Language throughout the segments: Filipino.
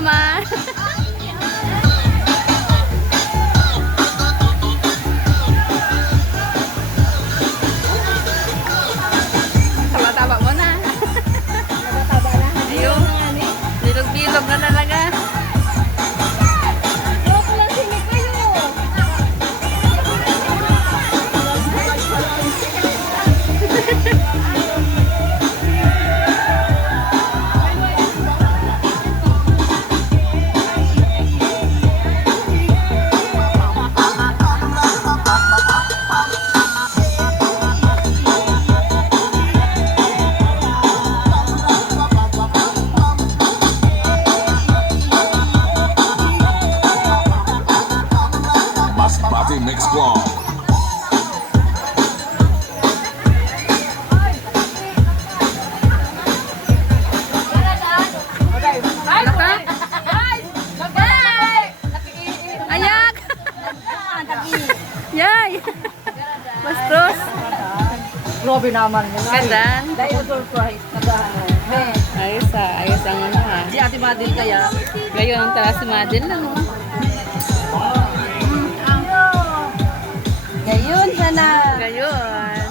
Ma. Taba-taba mo na. Taba na. Ayun. Bilog-bilog na talaga. Loko lang sini kayo. Bobby Mix Vlog. Ayak! Yay! Bastos! Grabe naman yun. Gandan. Dahil surprise. Nag-ano. Ayos ayos ang ano ha. Si Ate Madel kaya. Ngayon ang taas si Madel lang. Oh. Ngayon sana. Ngayon.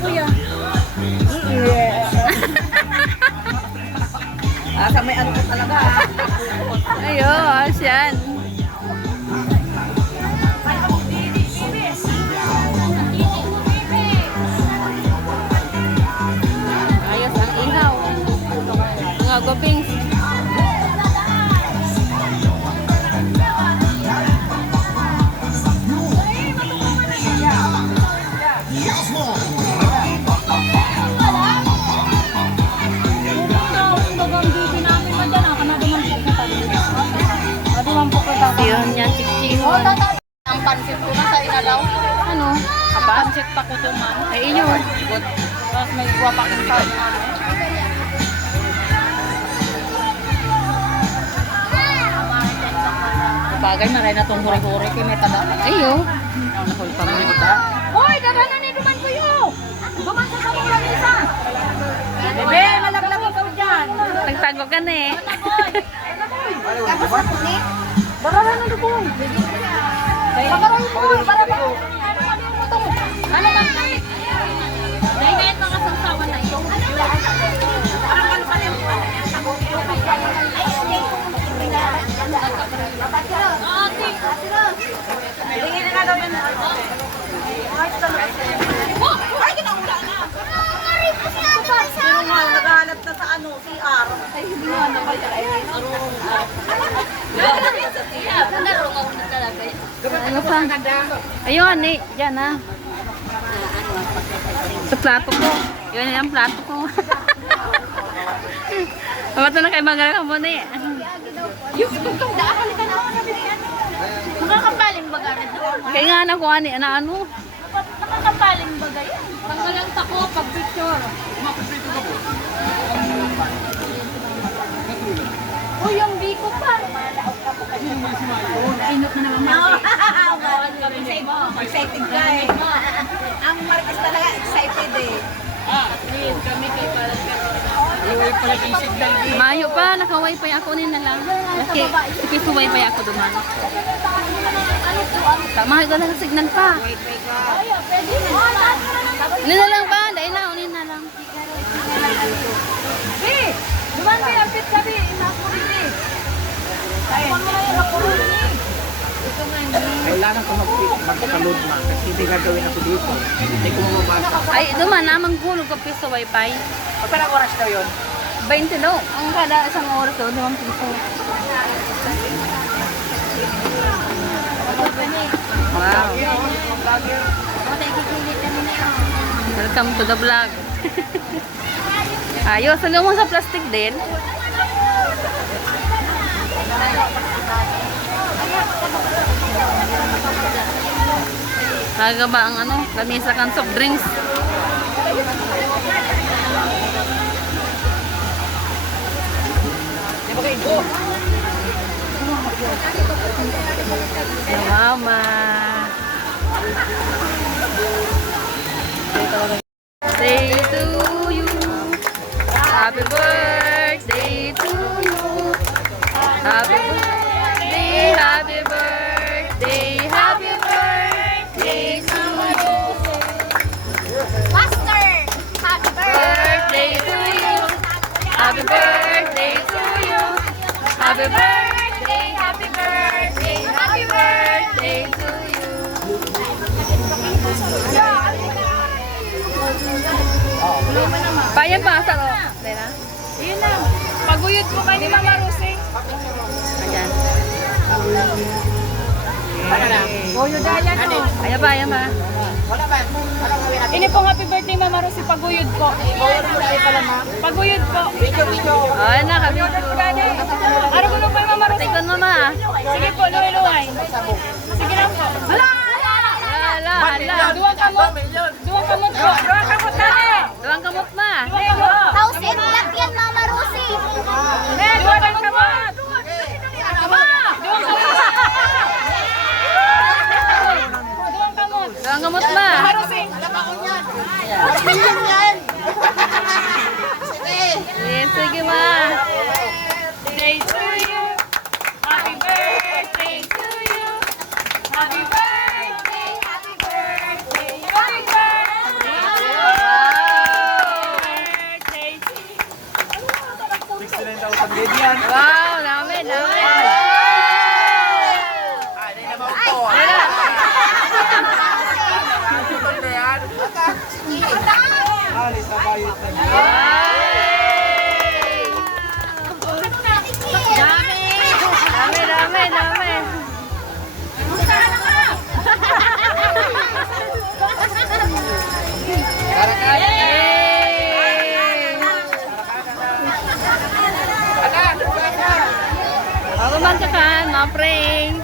Kuya. Asa may ano ko talaga. Ayos, yan. Ayos ang ihaw. Mga gopings. Yun, yan, chik-chikon. Ang pansit ko na sa inalaw. Ano? Pansit pa ko duman. Ay, yun. Tapos may guwapa ko sa bagay maray na itong huri-huri kay may tada. Ayo. Nakul pa rin ito. Hoy! Dadanan ni duman ko yun! Duman sa kamong kanisa! Bebe! Malaglag ikaw dyan! Nagtago ka na eh. Tapos na po ni? Dararan na duman! Pagkaroon mo! Para ba? Ano ba? Dahil ngayon mga sangsawan na ito. Parang ano pa rin? Ay, hindi. Tingin na daw yun. Ay, ginaulan na. Pero nga, naghahanap na sa ano, CR. Ay, hindi nga na kaya. Ano pa? Ayun, eh. Diyan ah. Sa plato ko. Yun yung plato ko. Mabato na kayo mga mo na eh. Yung itong daan ka na ako nabigyan. Nakakapaling baga rin doon. Kaya nga na ko ani, ano. Nakakapaling baga yan. Tanggalang tako pag picture. Uy, yung biko pa. Inot na naman. Excited ka eh. Ang Marquez talaga excited eh. Kami kay parang Mayo pa, naka-wifi ako ni na lang. Kasi ikisuway pa ako duman. Tama ko lang sa signal pa. Ini na lang ba? Dahil na, unin na lang. Bi! Duman mo yung pit sabi, inapurin eh. Tapon mo na yung napurin eh. Ito nga Kailangan ko magpa-load na kasi hindi gagawin ako dito. Hindi ko mababasa. Ay, duman, namang gulog ka piso wifi. Pagpalang oras daw yun? 20 daw. Ang kada isang oras daw, 2 piso. Wow. Welcome to the vlog. Ayos, salo mo sa plastic din. Kaga ba ang ano, lamisa kang soft drinks? Mama. Say to you, happy birthday. Happy birthday, happy birthday, happy birthday to you. Master! Happy Birthday to you. Happy birthday to you. Happy birthday, happy birthday, happy birthday to you. Payan pa, saro. Lena? Yun na. Paguyod mo kay ni Mama Rosing. Ayan. Boyo daya to. Ayan pa, ayan pa. Ini po happy birthday Mama Rosing. Paguyod po. Paguyod po. Ayan na, kami. Ano ko pa Mama Rosing? Tikon mo, ma. Sige po, luhay-luhay. Sige lang po. Hala! Hala, hala. Duwang kamot. Duwang kamot po. Duwang kamot dali. Duwang kamot, ma. Duwang kamot. Thousand black yan, Mama Rosie. Duwang kamot. Duwang kamot. Duwang kamot. Duwang kamot, ma. Mama Rosing. Million yan. Yes, sige, ma. Birthday to you. Happy birthday to you. Happy birthday. Happy birthday. Happy birthday. Birthday to you. 69,000 din yan. Wow, dami, dami. Alis na bayot na niya. Dami, dami, dami. Yay! Ako man ka, ma-prank.